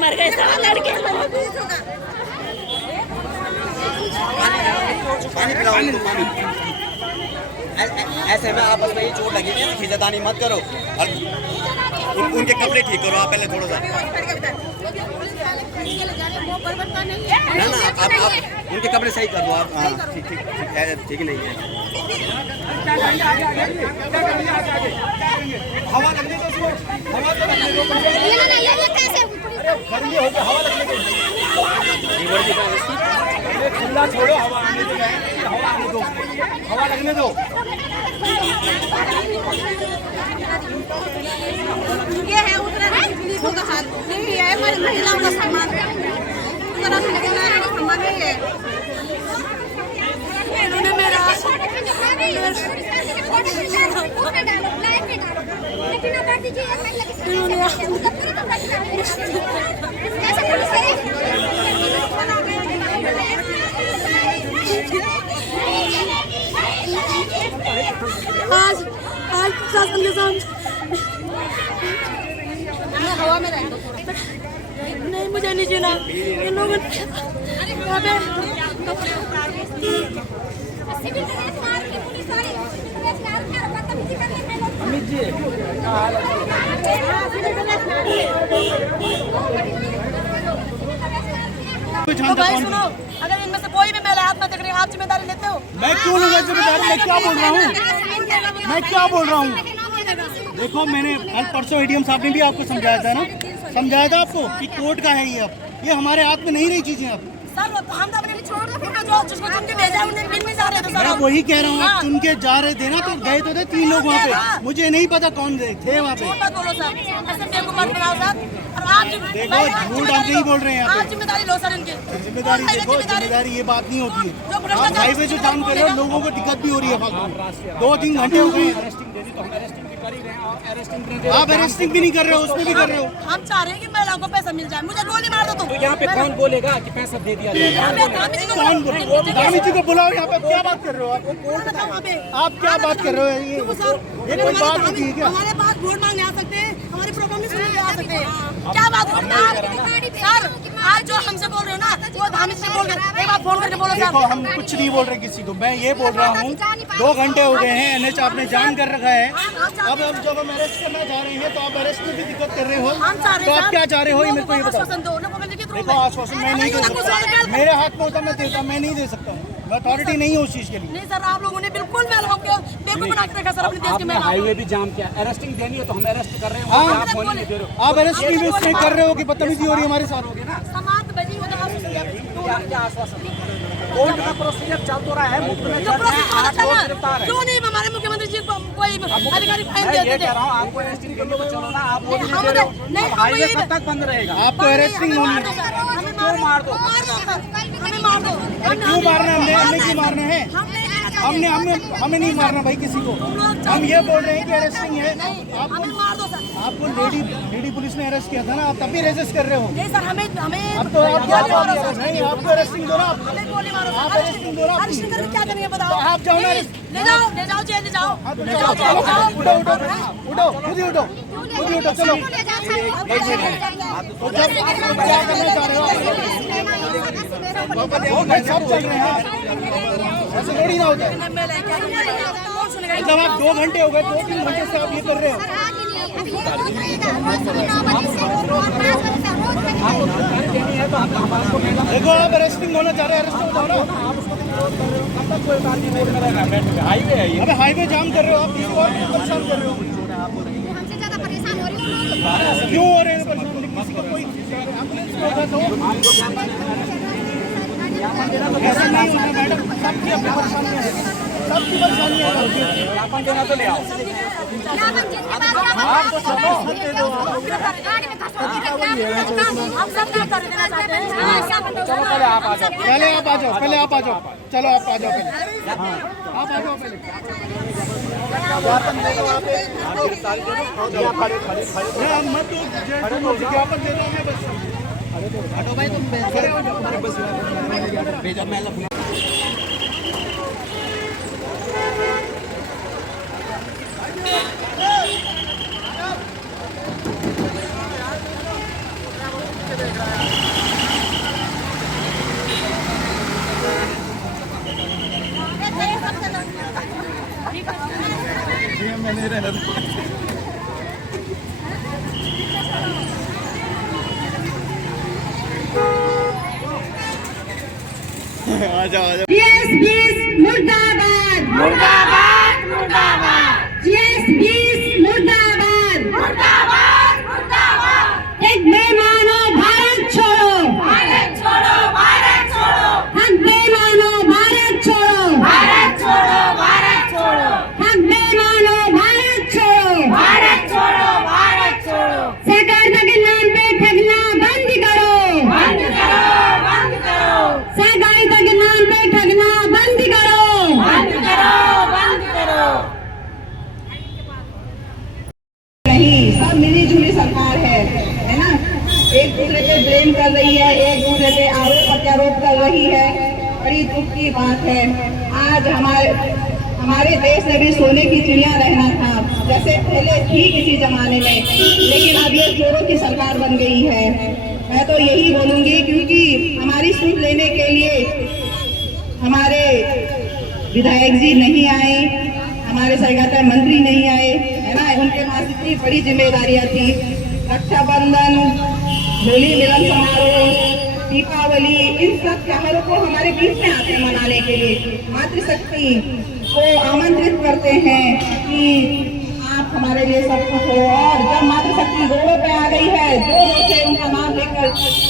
मर गए लड़के। पानी पिलाओ उनको, पानी। ऐसे में आपस में ही चोट लगी थी, खींचातानी मत करो और उनके कपड़े ठीक करो आप पहले थोड़ा सा। ना ना आप उनके कपड़े सही कर दो आप। हाँ ठीक ठीक ठीक नहीं है। हवा लगने दो, हवा तो लगने दो। हवा लगने दो, खुला छोड़ो, हवा आने दो, हवा आने दो, हवा लगने दो। ये है उत्तराखंड पुलिसों का हाथ, यही है महिलाओं का सम्मान। सम्मान नहीं है इन्होंने मेरा आज प्रशासन के सामने हवा में नहीं, मुझे नहीं जीना। इन लोगों ने अमित जी तो भाई सुनो, अगर इनमें से कोई भी मेरे हाथ में देख रही, आप जिम्मेदारी लेते हो? मैं क्यों लूंगा जिम्मेदारी? मैं क्या बोल रहा हूँ? मैं क्या बोल रहा हूँ? देखो मैंने कल परसों एडीएम साहब ने भी आपको समझाया था ना, समझाया था आपको कि कोर्ट का है ये। अब ये हमारे हाथ में नहीं रही चीजें। अब सर हम तो अपने छोड़ दो, फिर जो जिसको चुन के भेजा उन्हें मिल में जा रहे थे सर। मैं वही कह रहा हूँ, आप चुन के जा रहे थे ना, तो गए तो थे 3 लोग वहाँ पे। मुझे नहीं पता कौन थे वहाँ पे। मत बोलो सर, ऐसे बेवकूफ मत बनाओ सर। और आप देखो झूठ आप नहीं बोल रहे हैं यहाँ आप पे। जिम्मेदारी लो सर इनकी। जिम्मेदारी देखो, जिम्मेदारी ये बात नहीं होती है। आप हाईवे जो काम कर रहे हो, लोगों को दिक्कत भी हो रही है फालतू। 2-3 घंटे हो गए, आप अरेस्टिंग भी नहीं कर रहे हो, उसमें भी कर रहे हो। हम चाह रहे हैं कि महिलाओं को पैसा मिल जाए। मुझे गोली मार दो तुम। तो यहाँ पे कौन बोलेगा कि पैसा दे दिया जाए? कौन बोले? गामी जी को बुलाओ यहाँ पे। क्या बात कर रहे हो आप? आप क्या बात कर रहे हो? ये कोई बात होती है क्या? हमारे पास वोट मांगने आ सकते हैं, हमारी प्रॉब्लम नहीं सुनने आ सकते हैं। क्या बात है सर? आज जो हमसे बोल रहे हो ना, वो धामी से बोल रहे, एक बार फोन करके बोलो सर। देखो हम कुछ नहीं बोल रहे किसी को। मैं ये बोल रहा हूँ 2 घंटे हो गए हैं, एनएच आपने जाम कर रखा है। अब जब हम अरेस्ट करना चाह रहे हैं तो आप अरेस्ट में भी दिक्कत कर रहे हो। तो आप क्या चाह रहे हो ये मेरे को ये बताओ। देखो आश्वासन मैं नहीं दे सकता, मेरे हाथ में होता मैं देता, मैं नहीं दे सकता। मैं अथॉरिटी नहीं हूँ उस चीज के लिए। नहीं सर, आप लोगों ने बिल्कुल महिलाओं को बेवकूफ बना के रखा सर अपने देश के आपने महिलाओं हाईवे भी जाम किया, अरेस्टिंग देनी है तो हम अरेस्ट कर रहे हैं। हाँ, आप होने नहीं दे रहे हो। आप अरेस्ट भी उसमें कर रहे हो कि बदतमीजी हो रही है हमारे साथ। समाप्त बजी हो जाए। क्या आश्वासन? कोर्ट का प्रोसीजर चल तो रहा है, मुफ्त में जो चल रहा प्रोसेस है, चला आप लोग था गिरफ्तार ना, हैं। क्यों नहीं हमारे मुख्यमंत्री जी को कोई अधिकारी फाइन मैं देते ये थे? कह रहा हूँ आपको अरेस्टिंग करने को चलो ना, आप वो भी नहीं हम दे रहे हो। नहीं, अब हम हाईवे ये- कब तक बंद रहेगा? आपको अरेस्टिंग हमें मार होनी दो सर, हमें क्यों मार मार दो, दो? हमें मार दो। क्यों मारना? हमने किसी मारना है? हमें नहीं मारना भाई किसी को। हम ये बोल रहे हैं कि अरेस्टिंग है। हमें मार दो सर। आपको लेडी पुलिस ने अरेस्ट किया था ना, आप तब भी रेजिस्ट कर रहे हो। नहीं सर, हमें अब तो आप क्या नहीं, आपको अरेस्टिंग दो ना। हमें गोली मारो। आप अरेस्टिंग दो ना। अरेस्ट करके क्या करेंगे बताओ? आप जाओ ना। ले जाओ जेल ले जाओ। उठो खुद ही उठो, चलो। तो जब क्या करना चाह रहे हो? सब चल रहे हैं, ऐसे थोड़ी ना होता है। मतलब आप 2 घंटे हो गए, 2-3 घंटे से आप ये कर रहे हो। देखो आप अरेस्टिंग होना चाह रहे हैं, अरेस्ट हो जाओ ना। हाईवे है ये। अबे हाईवे जाम कर रहे हो आप, किसी और को परेशान कर रहे हो। हमसे ज्यादा परेशान हो रही हूँ। क्यों हो रहे हैं परेशान? किसी को कोई ऐसा नहीं होना मैडम, सबकी अपनी परेशानियाँ हैं, सबकी परेशानियाँ हैं। ज्ञापन देना तो ले आओ। आप तो चलो हम सब क्या कर देना चाहते हैं? चलो पहले आप आ जाओ। पहले आप आ जाओ, चलो आप आ जाओ पहले। आप आ जाओ पहले। मत विज्ञापन दे दो हमें बस। हटो भाई, तुम खड़े हो जाओ। मुर्दाबाद मुर्दाबाद मुर्दाबाद मुर्दाबाद मुर्दाबाद मुर्दाबाद एक बेमानो भारत छोड़ो भारत छोड़ो भारत छोड़ो हक बेमानो भारत छोड़ो भारत छोड़ो भारत छोड़ो हक बेमानो भारत छोड़ो भारत छोड़ो भारत छोड़ो सहकारिता के नाम पे ठगना बंद करो बंद करो बंद करो सहकारिता के नाम पे ठगना बंद करो बंद करो बंद करो नहीं सब मिली जुली सरकार है ना। एक दूसरे पे ब्लेम कर रही है, एक दूसरे पे आरोप प्रत्यारोप कर रही है। बड़ी दुख की बात है। आज हमारे देश में भी सोने की चिड़िया रहना था जैसे पहले थी किसी जमाने में, लेकिन अब ये चोरों की सरकार बन गई है। मैं तो यही बोलूंगी क्योंकि हमारी सुध लेने के लिए हमारे विधायक जी नहीं आए, हमारे सहकारिता मंत्री नहीं आए, है ना। उनके पास इतनी बड़ी जिम्मेदारियां थी। रक्षाबंधन, होली मिलन समारोह, दीपावली, इन सब त्योहारों को हमारे बीच में आते हैं मनाने के लिए। मातृशक्ति को आमंत्रित करते हैं कि आप हमारे लिए सब कुछ हो। और जब मातृशक्ति रोडों पे आ गई है, जोरों से उनका नाम लेकर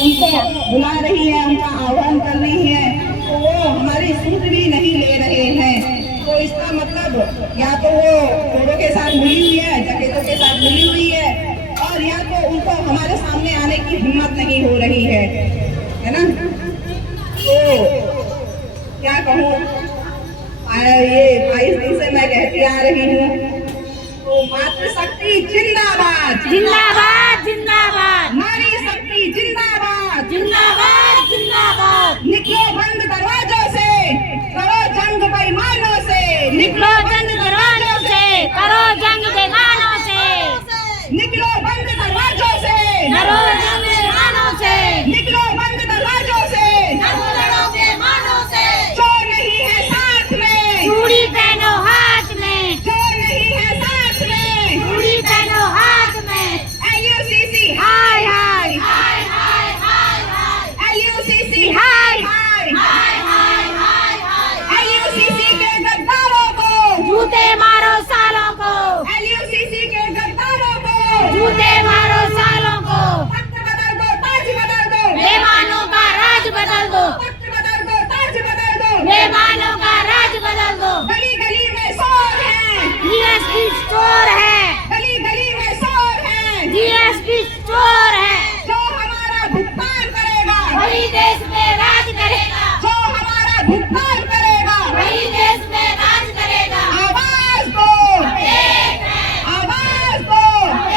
उनको बुला रही है, उनका आह्वान कर रही है, तो वो हमारी सुध भी नहीं ले रहे हैं। तो इसका मतलब या तो वो चोरों के साथ मिली हुई है, डकैतों के साथ मिली हुई है, और या तो उनको हमारे सामने आने की हिम्मत नहीं हो रही है ना। तो क्या कहूँ, ये 22 दिन से मैं कहती आ रही हूँ, तो मातृशक्ति जिंदाबाद जिंदाबाद जिंदाबाद, नारी शक्ति जिंदाबाद जिंदाबाद जिंदाबाद। निकलो बंद दरवाजों से, करो जंग बेईमानों से, निकलो बंद दरवाजों से, करो जंग बेईमानों से, निकलो बंद दरवाजों से, करो जंग बेईमानों से, निकलो बंद दरवाजों से, करो बेईमानों से। चोर नहीं है साथ में, चूड़ी पहनो हाथ में, चोर नहीं है साथ में, चूड़ी पहनो हाथ में। LUCC हाय हाय हाय हाय हाय हाय, LUCC हाय हाय हाय हाय हाय हाय, LUCC के गद्दारों को जूते मारो सालों को, LUCC के गद्दारों को जूते मारो सालों को। तख्त बदल दो, ताज बदल दो, बेईमानों का राज बदल दो, तख्त बदल दो, ताज बदल दो, बेईमानों का राज बदल दो। गली गली में शोर है, DSP स्टोर है, गली गली में शोर है, DSP स्टोर है। जो हमारा भुगतान करेगा वही देश में राज करेगा, जो हमारा भुगतान करेगा वही देश में राज करेगा। आवाज दो, एक है, आवाज दो,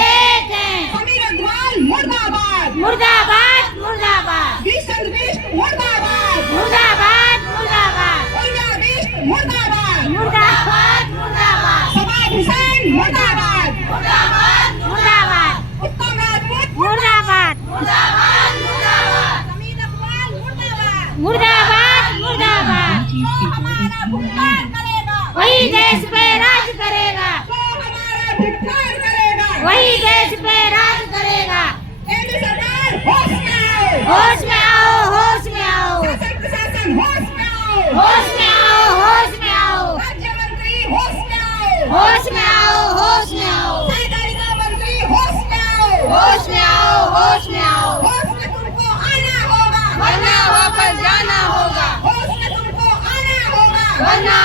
एक है। समीर अग्रवाल मुर्दाबाद मुर्दाबाद मुर्दाबाद, विशन बिष्ट मुर्दाबाद मुर्दाबाद मुर्दाबाद, उर्जा बिष्ट मुर्दाबाद मुर्दाबाद मुर्दाबाद, सबाब हुसैन मुर्दाबाद मुर्दाबाद मुर्दाबाद, उत्तम राजपूत मुर्दाबाद मुर्दाबाद मुर्दाबाद, समीर अग्रवाल मुर्दाबाद मुर्दाबाद मुर्दाबाद। जो हमारा भुगतान करेगा वही देश पे राज करेगा, जो हमारा भुगतान करेगा वही देश पे राज करेगा। केंद्र सरकार होश में आओ, होश में आओ, होश में आओ। शासन प्रशासन होश में आओ, होश में आओ, होश में आओ। राज्य मंत्री होश में आओ, होश में आओ, होश में आओ। सहकारिता मंत्री होश में आओ, होश में आओ, होश में आओ। होश में तुमको आना होगा वरना वापस जाना होगा, होश में तुमको आना होगा वरना